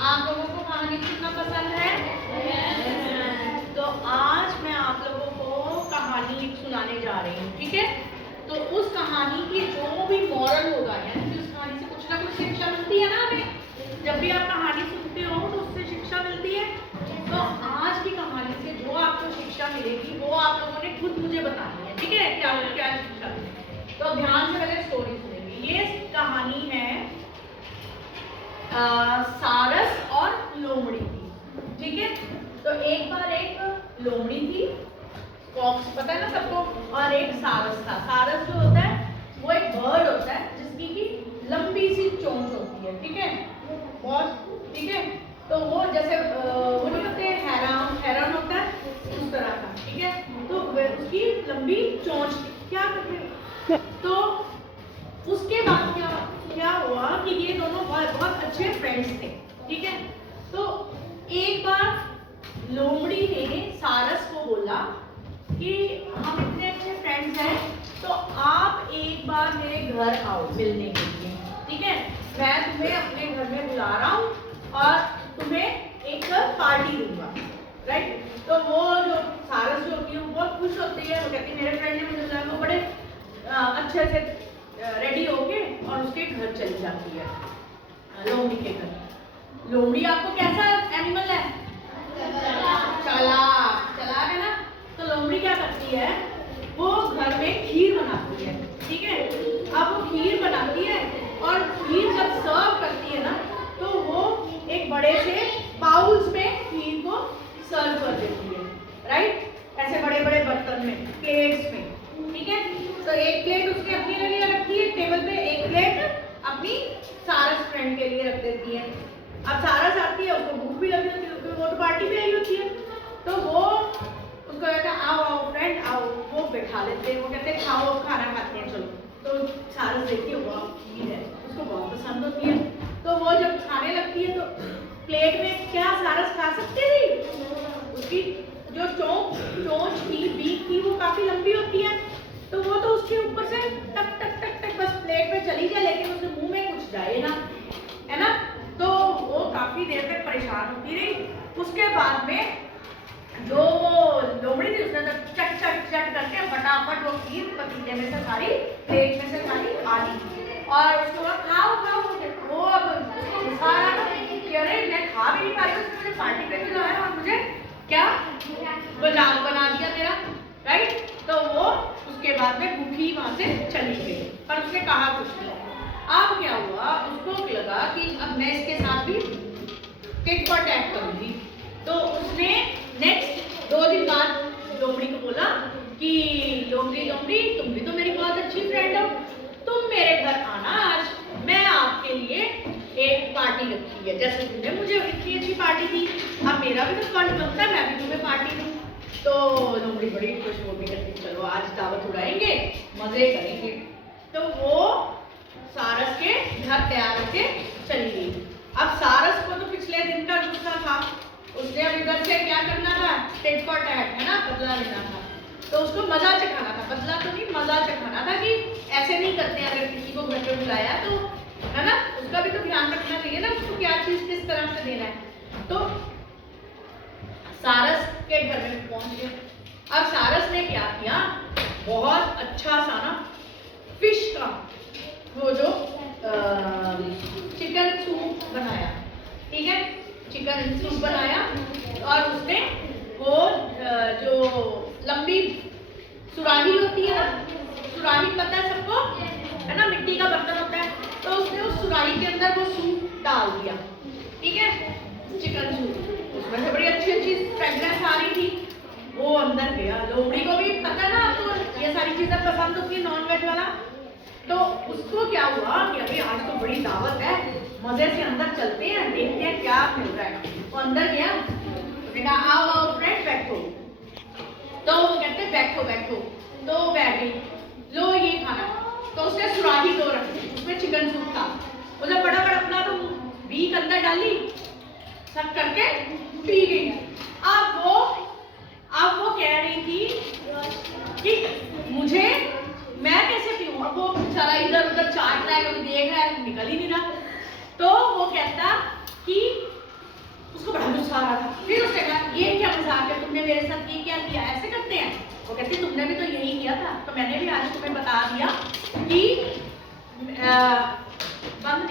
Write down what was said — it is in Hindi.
आप लोगों को कहानी सुनना पसंद है? तो आज मैं आप लोगों को कहानी सुनाने जा रही हूँ, ठीक है? तो उस कहानी की जो भी मॉरल होगा, यानी कि उस कहानी से कुछ ना कुछ शिक्षा मिलती है ना हमें। जब भी आप कहानी सुनते हो तो उससे शिक्षा मिलती है। तो आज की कहानी से जो आपको शिक्षा मिलेगी वो आप लोगों ने खुद मुझे बतानी है, ठीक है? क्या क्या शिक्षा मिलेगी? तो ध्यान से पहले स्टोरी सुनेंगे। ये कहानी है सारस और लोमड़ी की, ठीक है? तो एक बार एक लोमड़ी थी, फॉक्स पता है ना सबको, और एक सारस था। सारस जो होता है वो एक बर्ड होता है जिसकी की लंबी सी चोंच होती है, ठीक है? बहुत, ठीक है? तो वो जैसे वो नहीं होते हेरन होता है उस तरह का, ठीक है? तो उसकी लंबी चोंच क्या करते, तो उसके बाद क्या हुआ कि ये दोनों बहुत अच्छे फ्रेंड्स थे, ठीक है? तो एक बार लोमड़ी ने सारस को बोला कि हम इतने अच्छे फ्रेंड्स हैं, तो आप एक बार मेरे घर आओ मिलने के लिए, ठीक है? मैं तुम्हें अपने घर में बुला रहा हूँ और तुम्हें एक पार्टी दूंगा, राइट? तो वो जो सारस जो होती है वो बहुत खुश होती है। वो कहती है मेरे फ्रेंड ने मुझे बुलाया। वो बड़े अच्छे से रेडी होके और उसके घर चली जाती है, लोमड़ी के घर। लोमड़ी आपको कैसा एनिमल है? चालाक है ना? तो लोमड़ी क्या करती है, वो घर में खीर बनाती है, ठीक है? अब वो खीर बनाती है और खीर जब सर्व करती है ना, तो वो एक बड़े से बाउल्स में खीर को सर्व कर देती है, राइट? ऐसे बड़े बड़े बर्तन में, प्लेट्स में, ठीक है? तो एक प्लेट उसकी अपने लिए रखती है टेबल पे, एक प्लेट अपनी सारस फ्रेंड के लिए रख देती है। अब सारस आती है, उसको भूख भी लगी होती है, वो तो पार्टी पे आई होती है। तो वो उसको कहता है आओ आओ फ्रेंड आओ, वो बैठा लेते हैं। वो कहते हैं खाओ खाना खाते हैं चलो। तो सारस देखती है वाह खीर है, उसको बहुत पसंद होती है। तो वो जब खाने लगती है तो प्लेट में क्या सारस खा सकती थी? उसकी जो चोंच थी, बीक थी, वो काफी लंबी होती है। तो वो तो उसके ऊपर से टक टक टक टक बस प्लेट में चली जाए, लेकिन उसके मुंह में कुछ जाए ना, है ना? तो वो काफी देर तक परेशान होती रही। उसके बाद में जो लोमड़ी थी उसने तो चट चट चट करके फटाफट वो खीर पतीले में से सारी, प्लेट में से सारी खा ली। और उसको खाओ खाओ, वो अब सारा अरे मैं खा भी नहीं पा रही हूँ, मुझे पार्टी पे भी लाया और मुझे क्या बना दिया मेरा, राइट? तो वो उसके बाद में भूखी वहां से चली गई, पर उसने कहा कुछ नहीं। अब क्या हुआ, उसको लगा कि अब मैं इसके साथ भी टिट फॉर टैट करूंगी। तो उसने नेक्स्ट 2 दिन बाद लोमड़ी को बोला कि लोमड़ी तुम भी तो मेरी बहुत अच्छी फ्रेंड हो, तुम मेरे घर आना आज, मैं आपके लिए एक पार्टी रखी है। जैसे तुमने मुझे इतनी अच्छी पार्टी दी, अब मेरा भी तो फर्ज बनता है मैं भी तुम्हें पार्टी दूं। तो लोमड़ी बड़ी खुश हो गई, कहती चलो आज दावत उड़ाएंगे, मजे करेंगे। तो वो सारस के घर तैयार होके चली गई। अब सारस को तो पिछले दिन का गुस्सा था, उसने अब इधर से क्या करना था, टिट फॉर टैट, है ना, बदला लेना था। तो उसको मजा चखाना था, बदला तो नहीं मजा चखाना था कि ऐसे नहीं करते अगर किसी को घर पे बुलाया तो, है ना? उसका भी तो ध्यान रखना चाहिए ना, उसको क्या चीज किस तरह से देना है। तो सारस के घर में पहुंच गए। अब सारस ने क्या किया, बहुत अच्छा सा ना फिश का वो जो चिकन सूप बनाया, ठीक है? चिकन सूप बनाया और उसने वो जो लंबी सुराही होती है ना, सुराही पता है सबको, है ना? मिट्टी का बर्तन होता है। तो उसने उस सुराही के अंदर वो सूप डाल दिया, ठीक है? चिकन सूप, उसमें से बड़ी अच्छी अच्छी फ्रेग्रेंस आ रही थी। वो अंदर गया, लोमड़ी को भी पता है ना आपको ये सारी चीजें पसंद होती है नॉन वेज वाला। तो उसको क्या हुआ कि अभी आज तो बड़ी दावत है, मजे से अंदर चलते हैं, देखते हैं क्या मिल रहा है। वो अंदर गया, उसने कहा आओ आओ फ्रेंड बैठो। तो वो कहते बैठो बैठो, तो बैठ गई, लो ये खाना। तो उसने सुराही 2 रखी, उसमें चिकन सूप था। उसने फटाफट अपना तो बीक अंदर डाली, सब करके पी गई। अब वो कह रही थी कि मुझे मैं कैसे पीऊं? अब वो बेचारा इधर उधर चाट रहा है, कभी देख रहा है, निकल ही नहीं रहा। तो वो कहता कि मैंने भी आज तुम्हें बता दिया कि बंद